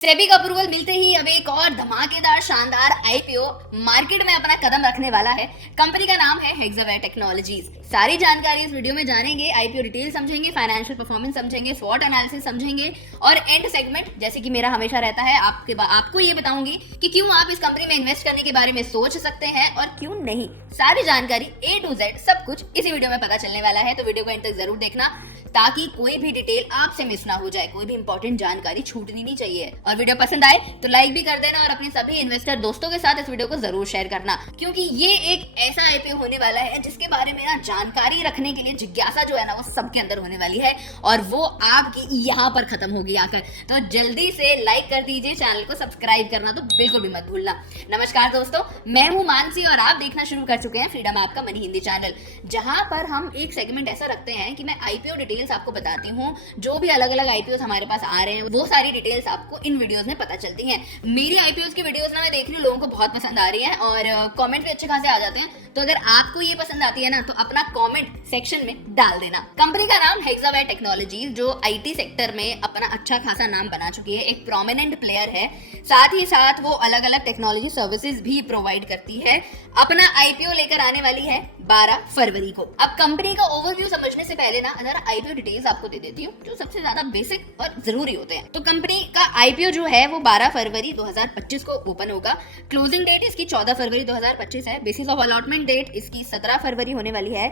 सेबी का अप्रूवल मिलते ही अब एक और धमाकेदार शानदार आईपीओ मार्केट में अपना कदम रखने वाला है। कंपनी का नाम है हेक्सावेयर टेक्नोलॉजीज। सारी जानकारी इस वीडियो में जानेंगे, आईपीओ डिटेल समझेंगे, फाइनेंशियल परफॉर्मेंस समझेंगे, स्वॉट एनालिसिस समझेंगे और एंड सेगमेंट जैसे कि मेरा हमेशा रहता है आपको ये बताऊंगी कि क्यों आप इस कंपनी में इन्वेस्ट करने के बारे में सोच सकते हैं और क्यों नहीं। सारी जानकारी A to Z सब कुछ इसी वीडियो में पता चलने वाला है, तो वीडियो को एंड तक जरूर देखना ताकि कोई भी डिटेल आपसे मिस ना हो जाए, कोई भी इंपॉर्टेंट जानकारी छूटनी नहीं चाहिए। और वीडियो पसंद आए तो लाइक भी कर देना और अपने सभी इन्वेस्टर दोस्तों के साथ इस वीडियो को जरूर शेयर करना, क्योंकि ये एक ऐसा आईपीओ होने वाला है जिसके बारे में ना जानकारी रखने के लिए जिज्ञासा जो है ना वो सबके अंदर होने वाली है और वो आपकी यहाँ पर खत्म होगी आकर। तो जल्दी से लाइक कर दीजिए, चैनल को सब्सक्राइब करना तो बिल्कुल भी मत भूलना। नमस्कार दोस्तों, मैं हूँ मानसी और आप देखना शुरू कर चुके हैं फ्रीडम ऐप का मनी हिंदी चैनल, जहां पर हम एक सेगमेंट ऐसा रखते हैं कि मैं आईपीओ डिटेल्स आपको बताती हूँ। जो भी अलग अलग आईपीओ हमारे पास आ रहे हैं वो सारी डिटेल्स आपको इन वीडियोस में पता चलती हैं। मेरी आईपीओ की वीडियोस ना मैं देख रही हूँ लोगों को बहुत पसंद आ रही है और कमेंट भी अच्छे खासे आ जाते हैं। तो अगर आपको ये पसंद आती है ना तो अपना कमेंट सेक्शन में डाल देना। कंपनी का नाम हेक्सावेयर टेक्नोलॉजीज, जो आईटी सेक्टर में अपना अच्छा खासा नाम बना चुकी है, एक प्रोमिनेंट प्लेयर है। साथ ही साथ वो अलग अलग टेक्नोलॉजी सर्विसेज भी प्रोवाइड करती है। अपना आईपीओ लेकर आने वाली है 12 फरवरी को। अब कंपनी का ओवरव्यू समझने से पहले ना जरा आईपीओ डिटेल्स आपको दे देती हूँ जो सबसे ज्यादा बेसिक और जरूरी होते हैं। तो कंपनी का आईपीओ जो है वो 12 फरवरी 2025 को ओपन होगा। क्लोजिंग डेट इसकी 14 फरवरी 2025 है। बेसिस ऑफ अलॉटमेंट डेट इसकी 17 फरवरी होने वाली है।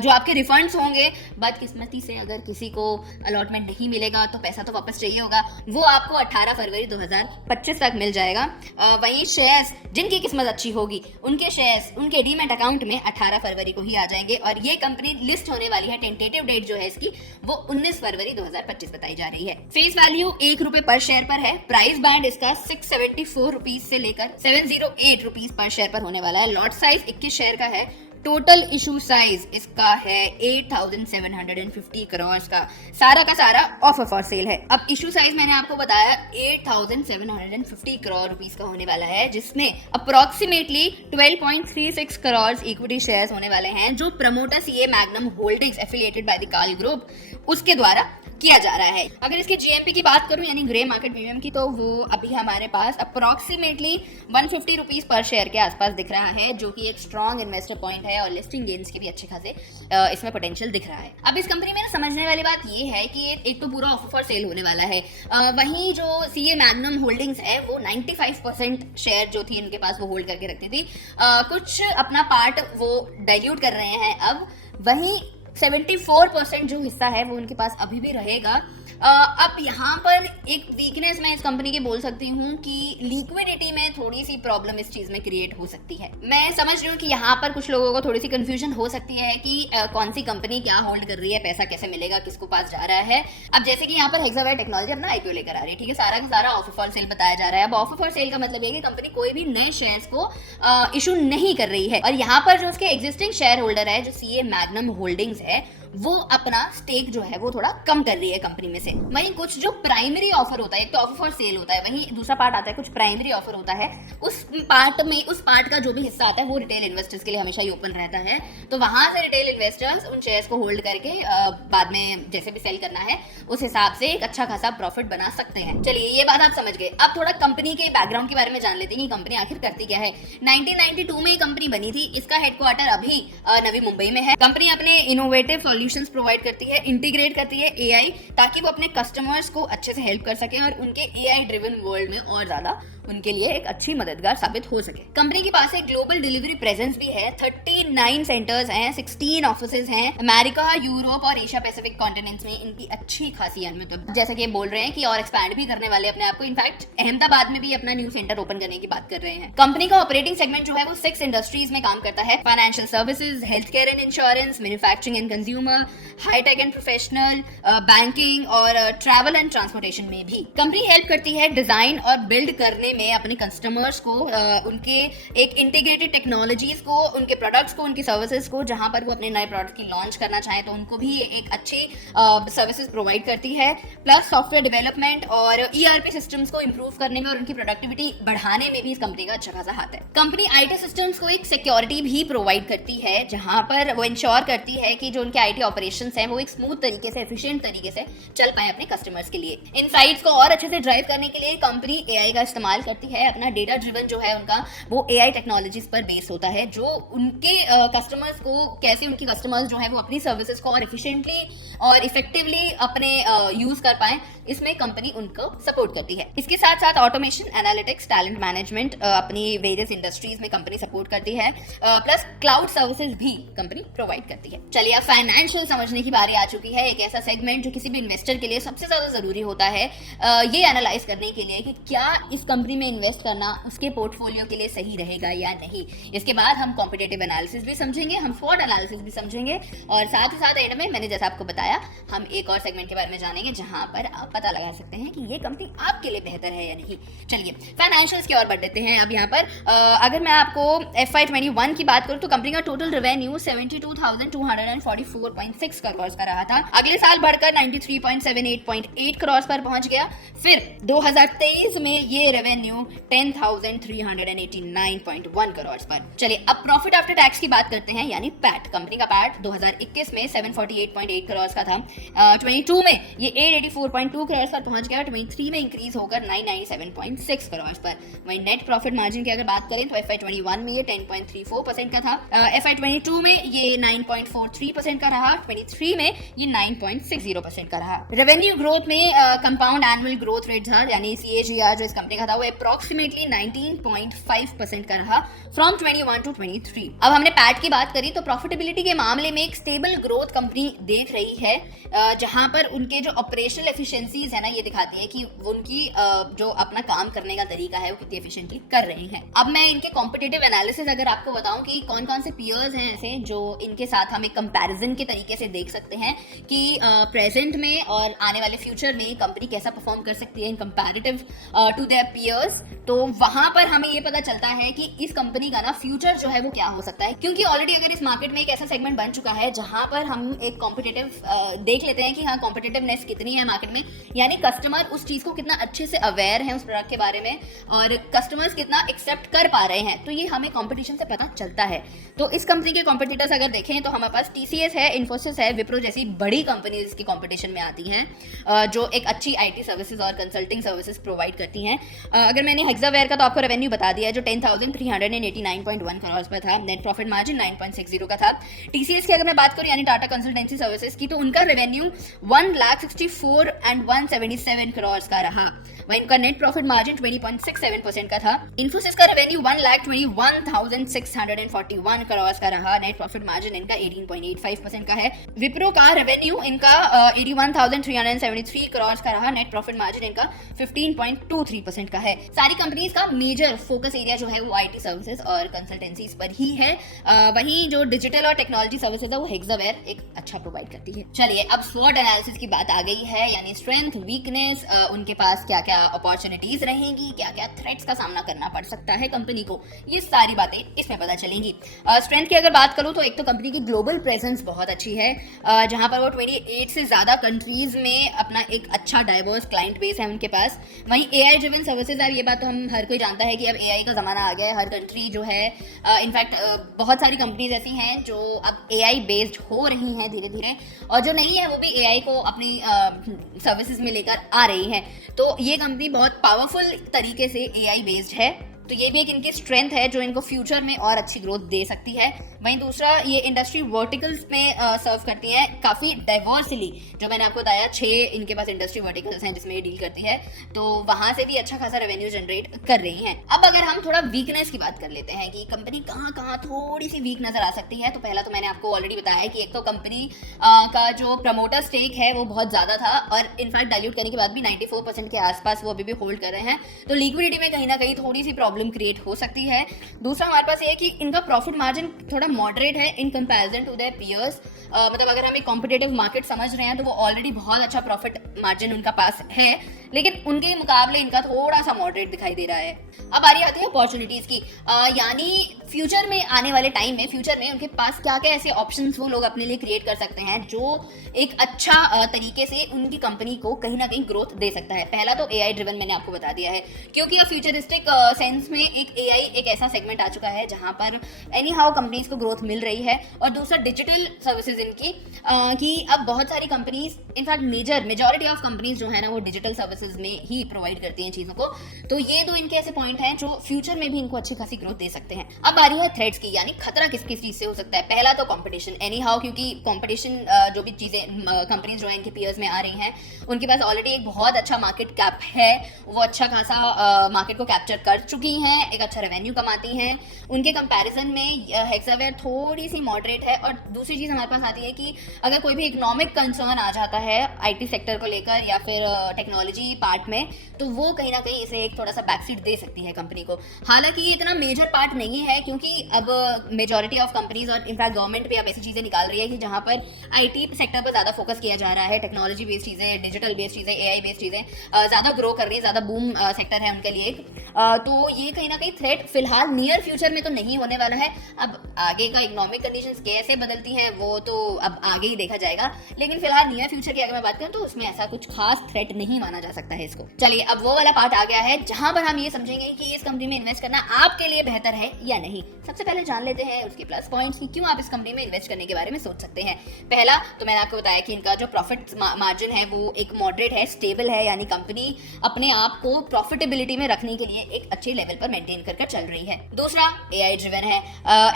जो आपके रिफंड्स होंगे, बदकिस्मती से अगर किसी को अलॉटमेंट नहीं मिलेगा तो पैसा तो वापस चाहिए होगा, वो आपको 18 फरवरी 2025 तक मिल जाएगा। वहीं शेयर्स जिनकी किस्मत अच्छी होगी उनके शेयर्स उनके डीमैट अकाउंट में 18 फरवरी को ही आ जाएंगे और ये कंपनी लिस्ट होने वाली है। टेंटेटिव डेट जो है इसकी वो 19 फरवरी 2025 बताई जा रही है। फेस वैल्यू ₹1 पर शेयर पर है। प्राइस बैंड इसका 674 रुपीज से लेकर 708 रुपीज पर शेयर पर होने वाला है। लॉट साइज 21 शेयर का है। टोटल इशू साइज इसका है 8,750 करोड़ का सारा ऑफर फॉर सेल है। अब इशू साइज मैंने आपको बताया 8,750 करोड़ रुपीस का होने वाला है, जिसमें अप्रोक्सीमेटली 12.36 करोड़ इक्विटी शेयर्स होने वाले हैं जो promoter CA magnum holdings affiliated by the काल ग्रुप उसके द्वारा किया जा रहा है। अगर इसके जीएमपी की बात करूं यानी ग्रे मार्केट प्रीमियम की, तो वो अभी हमारे पास अप्रोक्सीमेटली 150 रुपीज पर शेयर के आसपास दिख रहा है, जो कि एक स्ट्रॉन्ग इन्वेस्टर पॉइंट है और लिस्टिंग गेन्स के भी अच्छे खासे इसमें पोटेंशियल दिख रहा है। अब इस कंपनी में ना समझने वाली बात ये है कि एक तो पूरा ऑफर फॉर सेल होने वाला है। वहीं जो सीए मैग्नम होल्डिंग्स है वो 95% शेयर जो थी इनके पास वो होल्ड करके रखती थी। कुछ अपना पार्ट वो डाइल्यूट कर रहे हैं अब। वहीं 74% जो हिस्सा है वो उनके पास अभी भी रहेगा। अब यहाँ पर एक वीकनेस मैं इस कंपनी की बोल सकती हूँ कि लिक्विडिटी में थोड़ी सी प्रॉब्लम इस चीज में क्रिएट हो सकती है। मैं समझ रही हूँ कि यहाँ पर कुछ लोगों को थोड़ी सी कंफ्यूजन हो सकती है कि कौन सी कंपनी क्या होल्ड कर रही है, पैसा कैसे मिलेगा, किसको पास जा रहा है। अब जैसे कि यहाँ पर हेक्सावेयर टेक्नोलॉजी अपना आईपीओ लेकर आ रही है, ठीक है, सारा का सारा ऑफर फॉर सेल बताया जा रहा है। अब ऑफर फॉर सेल का मतलब ये कि कंपनी कोई भी नए शेयर्स को इशू नहीं कर रही है और यहाँ पर जो उसके एग्जिस्टिंग शेयर होल्डर है जो सीए मैग्नम होल्डिंग्स है वो अपना स्टेक जो है वो थोड़ा कम कर रही है कंपनी में से। वहीं कुछ जो प्राइमरी ऑफर होता है, एक तो ऑफर फॉर सेल होता है, वहीं दूसरा पार्ट आता है कुछ प्राइमरी ऑफर होता है। उस पार्ट का जो भी हिस्सा आता है वो रिटेल इन्वेस्टर्स के लिए हमेशा ही ओपन रहता है। तो वहां से रिटेल इन्वेस्टर्स उन शेयर्स को होल्ड करके बाद में जैसे भी सेल करना है उस हिसाब से एक अच्छा खासा प्रॉफिट बना सकते हैं। चलिए ये बात आप समझ गए। अब थोड़ा कंपनी के बैकग्राउंड के बारे में जान लेते हैं कि कंपनी आखिर करती क्या है। 1992 में ये कंपनी बनी थी। इसका हेडक्वार्टर अभी नवी मुंबई में है। कंपनी अपने इनोवेटिव सॉल्यूशंस प्रोवाइड करती है, इंटीग्रेट करती है एआई, ताकि वो अपने कस्टमर्स को अच्छे से हेल्प कर सकें और उनके एआई ड्रिवन वर्ल्ड में और ज्यादा उनके लिए एक अच्छी मददगार साबित हो सके। कंपनी के पास एक ग्लोबल डिलीवरी प्रेजेंस भी है। 39 सेंटर्स हैं, 16 ऑफिसेज हैं अमेरिका, यूरोप और एशिया पैसिफिक कॉन्टिनेंट्स में। इनकी अच्छी खासी मतलब जैसा कि बोल रहे हैं कि और एक्सपैंड भी करने वाले अपने आप को। इनफैक्ट अहमदाबाद में भी अपना न्यू सेंटर ओपन करने की बात कर रहे हैं। कंपनी का ऑपरेटिंग सेगमेंट जो है वो 6 इंडस्ट्रीज में काम करता है। Financial services, health care and insurance, manufacturing and consumer, hi-tech and professional, banking और ट्रैवल एंड ट्रांसपोर्टेशन में भी। कंपनी हेल्प करती है डिजाइन और बिल्ड करने में अपने कस्टमर्स को, उनके एक इंटीग्रेटेड टेक्नोलॉजीज को, उनके प्रोडक्ट्स को, उनकी सर्विसेज को, जहां पर वो अपने नए प्रोडक्ट की लॉन्च करना चाहे तो उनको भी एक अच्छी सर्विसेज प्रोवाइड करती है। प्लस सॉफ्टवेयर डेवलपमेंट और ईआरपी सिस्टम्स को इंप्रूव करने में और उनकी प्रोडक्टिविटी बढ़ाने में भी इस कंपनी का अच्छा खासा हाथ है। कंपनी आईटी सिस्टम्स को एक सिक्योरिटी भी प्रोवाइड करती है, जहां पर वो इंश्योर करती है कि जो उनके आईटी आईटी ऑपरेशंस हैं वो एक स्मूथ तरीके से, एफिशिएंट तरीके से चल पाए अपने कस्टमर्स के लिए। इनसाइट्स को और अच्छे से ड्राइव करने के लिए कंपनी एआई का इस्तेमाल करती है। अपना डेटा ड्रिवन जो है उनका वो एआई टेक्नोलॉजीज पर बेस होता है, जो उनके कस्टमर्स को कैसे उनके कस्टमर्स जो है वो अपनी सर्विसेज को और एफिशिएंटली और इफेक्टिवली अपने यूज कर पाए, इसमें कंपनी उनको सपोर्ट करती है। इसके साथ साथ ऑटोमेशन, एनालिटिक्स, टैलेंट मैनेजमेंट अपनी वेरियस इंडस्ट्रीज में कंपनी सपोर्ट करती है, प्लस क्लाउड सर्विसेज भी कंपनी प्रोवाइड करती है। चलिए अब फाइनेंशियल समझने की बारी आ चुकी है, एक ऐसा सेगमेंट जो किसी भी इन्वेस्टर के लिए सबसे ज्यादा जरूरी होता है ये एनालाइज करने के लिए कि क्या इस कंपनी में इन्वेस्ट करना उसके पोर्टफोलियो के लिए सही रहेगा या नहीं। इसके बाद हम कॉम्पिटिटिव एनालिसिस भी समझेंगे, हम स्वॉट एनालिसिस भी समझेंगे, और साथ ही साथ एंड में मैंने जैसा आपको बताया हम एक और सेगमेंट के बारे में जानेंगे जहां पर आप पता लगा सकते हैं कि ये कंपनी आपके लिए बेहतर है या नहीं। चलिए फाइनेंशियल्स की ओर बढ़ देते हैं। अब यहाँ पर अगर मैं आपको FY21 की बात करूं तो कंपनी का टोटल रेवेन्यू 72,244.6 करोड़ का रहा था। अगले साल बढ़कर 93.78.8 करोड़ पर पहुंच गया। फिर 2023 में ये रेवेन्यू 10,389.1 करोड़ पर। चलिए अब प्रॉफिट आफ्टर टैक्स की बात करते हैं, यानी पैट। कंपनी का पैट 2021 में 748.8 करोड़ का था, 22 में ये 884.2 करोड़ पर पहुंच गया, 23 में इंक्रीज होकर 997.6 करोड़ पर। वहीं नेट प्रॉफिट मार्जिन की अगर बात करें तो FY21 में ये 10.34% का था, FY22 में ये 9.43% का रहा, 23 में ये 9.60% का रहा। रेवेन्यू ग्रोथ में कंपाउंड एनुअल ग्रोथ रेट था, यानी CAGR जो इस कंपनी का था वो अप्रोक्सीमेटली 19.5% का रहा फ्रॉम 21 to 23। अब हमने पैट की बात करी तो प्रॉफिटेबिलिटी के मामले में एक स्टेबल ग्रोथ कंपनी देख रही है, जहां पर उनके जो ऑपरेशनल एफिशिएंसीज है ना ये दिखाती है कि उनकी जो अपना काम करने का तरीका है वो कितनी एफिशिएंटली कर रहे हैं। अब मैं इनके कॉम्पिटिटिव एनालिसिस अगर आपको बताऊं कि कौन कौन से पीयर्स हैं ऐसे जो इनके साथ हम एक कंपैरिजन के तरीके से देख सकते हैं कि प्रेजेंट में और आने वाले फ्यूचर में कंपनी कैसा परफॉर्म कर सकती है इन कंपैरेटिव टू देयर पीयर्स, तो वहां पर हमें ये पता चलता है कि इस कंपनी का ना फ्यूचर जो है वो क्या हो सकता है। क्योंकि ऑलरेडी अगर इस मार्केट में एक ऐसा सेगमेंट बन चुका है जहां पर हम एक कॉम्पिटिटिव देख लेते हैं कि हाँ कॉम्पिटिटिवनेस कितनी है मार्केट में, यानी कस्टमर उस चीज को कितना अच्छे से अवेयर है उस प्रोडक्ट के बारे में और कस्टमर्स कितना एक्सेप्ट कर पा रहे हैं, तो ये हमें कंपटीशन से पता चलता है। तो इस कंपनी के कॉम्पिटिटर्स अगर देखें तो हमारे पास TCS है, इन्फोसिस है, विप्रो जैसी बड़ी कंपनीज इसकी कॉम्पिटिशन में आती हैं जो एक अच्छी IT सर्विसेज और कंसल्टिंग सर्विसेज प्रोवाइड करती हैं। अगर मैंने हेक्सावेयर का तो आपको रेवेन्यू बता दिया है जो 10,389.1 करोड़ पर था, नेट प्रॉफिट मार्जिन 9.60 का था। TCS की अगर मैं बात करूं यानी टाटा कंसल्टेंसी सर्विसेज की, तो उनका रेवेन्यू 1,64,177 करोड़ का रहा, वहीं इनका नेट प्रॉफिट मार्जिन 20.67% का था। इन्फोसिस का रेवेन्यू 1,21,641 करोड़ का रहा, नेट प्रॉफिट मार्जिन इनका 18.85% का है। विप्रो का रेवेन्यू इनका 81,373 करोड़ का रहा, नेट प्रॉफिट मार्जिन इनका 15.23% का है। सारी कंपनीज का मेजर फोकस एरिया जो है वो IT सर्विसेज और कंसल्टेंसीज पर ही है। वहीं जो डिजिटल और टेक्नोलॉजी सर्विसेज है वो हेक्सावेयर एक अच्छा प्रोवाइड करती है। चलिए अब स्वॉट एनालिसिस की बात आ गई है, यानी स्ट्रेंथ, वीकनेस, उनके पास क्या क्या अपॉर्चुनिटीज रहेंगी, क्या क्या थ्रेट्स का सामना करना पड़ सकता है कंपनी को, ये सारी बातें इसमें पता चलेंगी। स्ट्रेंथ की अगर बात करूं तो एक तो कंपनी की ग्लोबल प्रेजेंस बहुत अच्छी है, जहां पर वो 28 से ज्यादा कंट्रीज में अपना एक अच्छा डाइवर्स क्लाइंट बेस है उनके पास। वहीं AI ड्रिवन सर्विसेज है, ये बात तो हम हर कोई जानता है कि अब AI का जमाना आ गया है, हर कंट्री जो है इनफैक्ट बहुत सारी कंपनीज ऐसी हैं जो अब AI बेस्ड हो रही हैं धीरे धीरे, और जो नहीं है वो भी AI को अपनी सर्विसेज में लेकर आ रही हैं। तो ये कंपनी बहुत पावरफुल तरीके से AI बेस्ड है, तो ये भी एक इनकी स्ट्रेंथ है जो इनको फ्यूचर में और अच्छी ग्रोथ दे सकती है। वहीं दूसरा, ये इंडस्ट्री वर्टिकल्स में सर्व करती हैं काफ़ी डाइवर्सली, जो मैंने आपको बताया 6 इनके पास इंडस्ट्री वर्टिकल्स हैं जिसमें ये डील करती है, तो वहाँ से भी अच्छा खासा रेवेन्यू जनरेट कर रही हैं। अब अगर हम थोड़ा वीकनेस की बात कर लेते हैं कि कंपनी कहाँ कहाँ थोड़ी सी वीक नजर आ सकती है, तो पहला तो मैंने आपको ऑलरेडी बताया है कि एक तो कंपनी का जो प्रमोटर स्टेक है वो बहुत ज़्यादा था और इनफैक्ट डाइल्यूट करने के बाद भी 94% के आसपास वो अभी भी होल्ड कर रहे हैं, तो लिक्विडिटी में कहीं ना कहीं थोड़ी सी प्रॉब्लम क्रिएट हो सकती है। दूसरा हमारे पास ये है कि इनका प्रॉफिट मार्जिन थोड़ा मॉडरेट है in comparison to their peers, मतलब अगर हम एक कॉम्पिटिटिव मार्केट समझ रहे हैं तो वो ऑलरेडी बहुत अच्छा प्रॉफिट मार्जिन उनका पास है, लेकिन उनके मुकाबले इनका थोड़ा सा मॉडरेट दिखाई दे रहा है। अब बारी आती है अपॉर्चुनिटीज की, यानी फ्यूचर में आने वाले टाइम में फ्यूचर में उनके पास क्या क्या ऐसे ऑप्शंस वो लोग अपने लिए क्रिएट कर सकते हैं जो एक अच्छा तरीके से उनकी कंपनी को कहीं ना कहीं ग्रोथ दे सकता है। पहला तो एआई ड्रिवन मैंने आपको बता दिया है, क्योंकि अब फ्यूचरिस्टिक सेंस में एक एआई एक ऐसा सेगमेंट आ चुका है जहां पर एनी हाउ कंपनीज को ग्रोथ मिल रही है। और दूसरा डिजिटल सर्विसेज इनकी कि अब बहुत सारी companies, in fact majority of companies जो है ना वो डिजिटल सर्विसेज में ही प्रोवाइड करती हैं चीज़ों को। तो ये दो इनके ऐसे पॉइंट हैं जो फ्यूचर में भी इनको अच्छी खासी ग्रोथ दे सकते हैं। अब बारी है थ्रेड्स की, यानी खतरा किस किस चीज से हो सकता है। पहला तो कंपटीशन, एनी हाउ, क्योंकि कंपटीशन जो भी चीजें कंपनीज जो है इनके पीयर्स में आ रही हैं उनके पास ऑलरेडी एक बहुत अच्छा मार्केट कैप है, वो अच्छा खासा मार्केट को कैप्चर कर चुकी हैं, एक अच्छा रेवेन्यू कमाती हैं। उनके कंपैरिजन में हेक्सावेयर थोड़ी सी मॉडरेट है। और दूसरी चीज हमारे पास आती है कि अगर कोई भी इकोनॉमिक कंसर्न आ जाता है आईटी सेक्टर को लेकर या फिर टेक्नोलॉजी पार्ट में, तो वो कहीं ना कहीं इसे एक थोड़ा सा बैकसीट दे सकती है कंपनी को। हालांकि ये इतना मेजर पार्ट नहीं है, क्योंकि अब मेजॉरिटी ऑफ कंपनीज और इनफैक्ट गवर्नमेंट भी अब ऐसी चीजें निकाल रही है कि जहां पर आईटी सेक्टर पर ज्यादा फोकस किया जा रहा है। टेक्नोलॉजी बेस्ड चीजें, डिजिटल बेस्ड चीजें, एआई बेस्ड चीजें ज्यादा ग्रो कर रही है, ज्यादा बूम सेक्टर है उनके लिए। तो ये कहीं ना कहीं थ्रेट फिलहाल नियर फ्यूचर में तो नहीं होने वाला है। अब आगे का इकोनॉमिक कंडीशंस कैसे बदलती हैं वो तो अब आगे ही देखा जाएगा, लेकिन फिलहाल नियर फ्यूचर की अगर मैं बात करूं तो उसमें ऐसा कुछ खास थ्रेट नहीं माना जा सकता है इसको। चलिए अब वो वाला पार्ट आ गया है जहां पर हम ये समझेंगे कि इस कंपनी में इन्वेस्ट करना आपके लिए बेहतर है या नहीं। सबसे पहले जान लेते हैं उसके प्लस पॉइंट्स कि क्यों आप इस कंपनी में इन्वेस्ट करने के बारे में सोच सकते हैं। पहला तो मैंने आपको बताया कि इनका जो प्रॉफिट मार्जिन है वो एक मॉडरेट है, स्टेबल है, यानी कंपनी अपने आप को प्रॉफिटेबिलिटी में रखने के लिए एक अच्छे लेवल पर मेंटेन कर चल रही है। दूसरा एआई ड्रिवन है,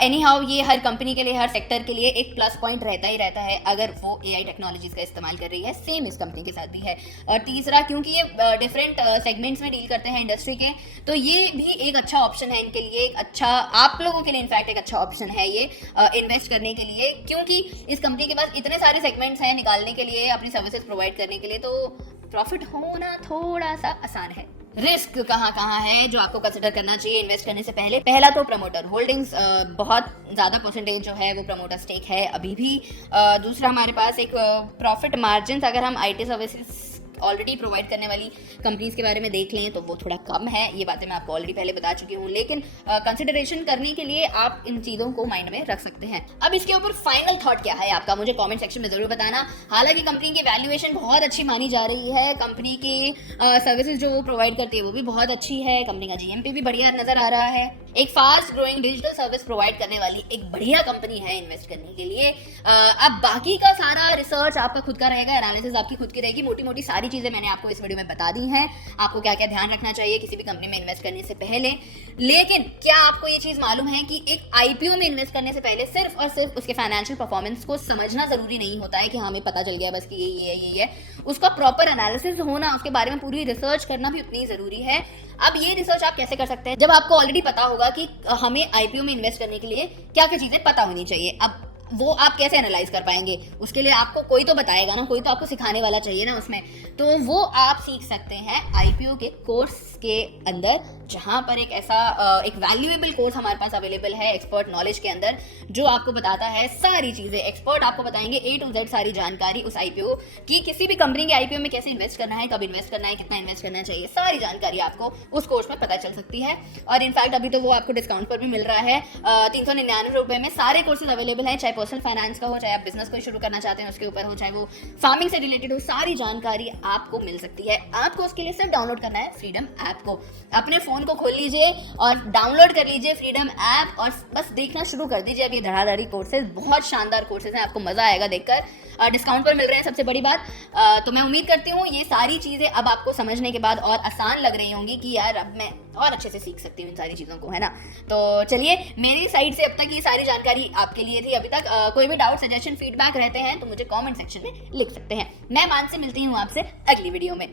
एनी हाउ ये हर कंपनी के लिए, हर सेक्टर के लिए एक प्लस पॉइंट रहता ही रहता है अगर वो एआई टेक्नोलॉजीज का इस्तेमाल कर रही है। सेम इस कंपनी के साथ भी है। और तीसरा, क्योंकि ये डिफरेंट सेगमेंट्स में डील करते हैं इंडस्ट्री के, तो ये भी एक अच्छा ऑप्शन है इनके लिए, एक अच्छा, आप लोगों के लिए इनफैक्ट एक अच्छा ऑप्शन है ये इन्वेस्ट करने के लिए, क्योंकि इस कंपनी के पास इतने सारे सेगमेंट्स हैं निकालने के लिए, अपनी सर्विसेज प्रोवाइड करने के लिए, तो प्रॉफिट होना थोड़ा सा आसान है। रिस्क कहाँ कहाँ है जो आपको कंसिडर करना चाहिए इन्वेस्ट करने से पहले। पहला तो प्रमोटर होल्डिंग्स, बहुत ज़्यादा परसेंटेज जो है वो प्रमोटर स्टेक है अभी भी। दूसरा हमारे पास एक प्रॉफिट मार्जिन, अगर हम आईटी सर्विसेज ऑलरेडी प्रोवाइड करने वाली कंपनीज के बारे में देख लें तो वो थोड़ा कम है। ये बातें मैं आपको ऑलरेडी पहले बता चुकी हूँ, लेकिन कंसिडरेशन करने के लिए आप इन चीज़ों को माइंड में रख सकते हैं। अब इसके ऊपर फाइनल थॉट क्या है आपका, मुझे कमेंट सेक्शन में जरूर बताना। हालांकि कंपनी की वैल्यूएशन बहुत अच्छी मानी जा रही है, कंपनी की सर्विसेज जो वो प्रोवाइड करती है वो भी बहुत अच्छी है, कंपनी का जीएमपी भी बढ़िया नजर आ रहा है, एक fast growing digital service provide करने वाली एक बढ़िया कंपनी है इन्वेस्ट करने के लिए। अब बाकी का सारा रिसर्च आपका खुद का रहेगा, एनालिसिस आपकी खुद की रहेगी। मोटी मोटी सारी चीजें मैंने आपको इस वीडियो में बता दी हैं, आपको क्या क्या ध्यान रखना चाहिए किसी भी कंपनी में इन्वेस्ट करने से पहले। लेकिन क्या आपको ये चीज मालूम है कि एक आईपीओ में इन्वेस्ट करने से पहले सिर्फ और सिर्फ उसके फाइनेंशियल परफॉर्मेंस को समझना जरूरी नहीं होता है कि हमें पता चल गया बस कि ये है। उसका प्रॉपर एनालिसिस होना, उसके बारे में पूरी रिसर्च करना भी उतनी जरूरी है। अब ये रिसर्च आप कैसे कर सकते हैं, जब आपको ऑलरेडी पता होगा कि हमें आईपीओ में इन्वेस्ट करने के लिए क्या क्या चीजें पता होनी चाहिए। अब वो आप कैसे एनालाइज कर पाएंगे, उसके लिए आपको कोई तो बताएगा ना, कोई तो आपको सिखाने वाला चाहिए ना उसमें। तो वो आप सीख सकते हैं आईपीओ के कोर्स के अंदर, जहां पर एक ऐसा एक वैल्यूएबल कोर्स हमारे पास अवेलेबल है एक्सपर्ट नॉलेज के अंदर, जो आपको बताता है सारी चीजें। एक्सपर्ट आपको बताएंगे A to Z सारी जानकारी उस आईपीओ की, किसी भी कंपनी के आईपीओ में कैसे इन्वेस्ट करना है, कब इन्वेस्ट करना है, कितना इन्वेस्ट करना चाहिए, सारी जानकारी आपको उस कोर्स में पता चल सकती है। और इनफैक्ट अभी तो वो आपको डिस्काउंट पर भी मिल रहा है, 399 रुपए में सारे कोर्सेज अवेलेबल हैं, चाहे पर्सनल फाइनेंस का हो, चाहे आप बिजनेस को शुरू करना चाहते हैं उसके ऊपर हो, चाहे वो फार्मिंग से रिलेटेड हो, सारी जानकारी आपको मिल सकती है। आपको उसके लिए सिर्फ डाउनलोड करना है फ्रीडम ऐप को, अपने फोन को खोल लीजिए और डाउनलोड कर लीजिए फ्रीडम ऐप, और बस देखना शुरू कर दीजिए। अब ये धड़ाधड़ी कोर्सेज, बहुत शानदार कोर्सेज हैं, आपको मजा आएगा देखकर, डिस्काउंट पर मिल रहे हैं सबसे बड़ी बात। तो मैं उम्मीद करती हूँ ये सारी चीजें अब आपको समझने के बाद और आसान लग रही होंगी कि यार अब मैं और अच्छे से सीख सकती हूँ इन सारी चीजों को, है ना। तो चलिए, मेरी साइड से अब तक ये सारी जानकारी आपके लिए थी। अभी तक कोई भी डाउट, सजेशन, फीडबैक रहते हैं तो मुझे कमेंट सेक्शन में लिख सकते हैं। मैं मानसी मिलती हूँ आपसे अगली वीडियो में।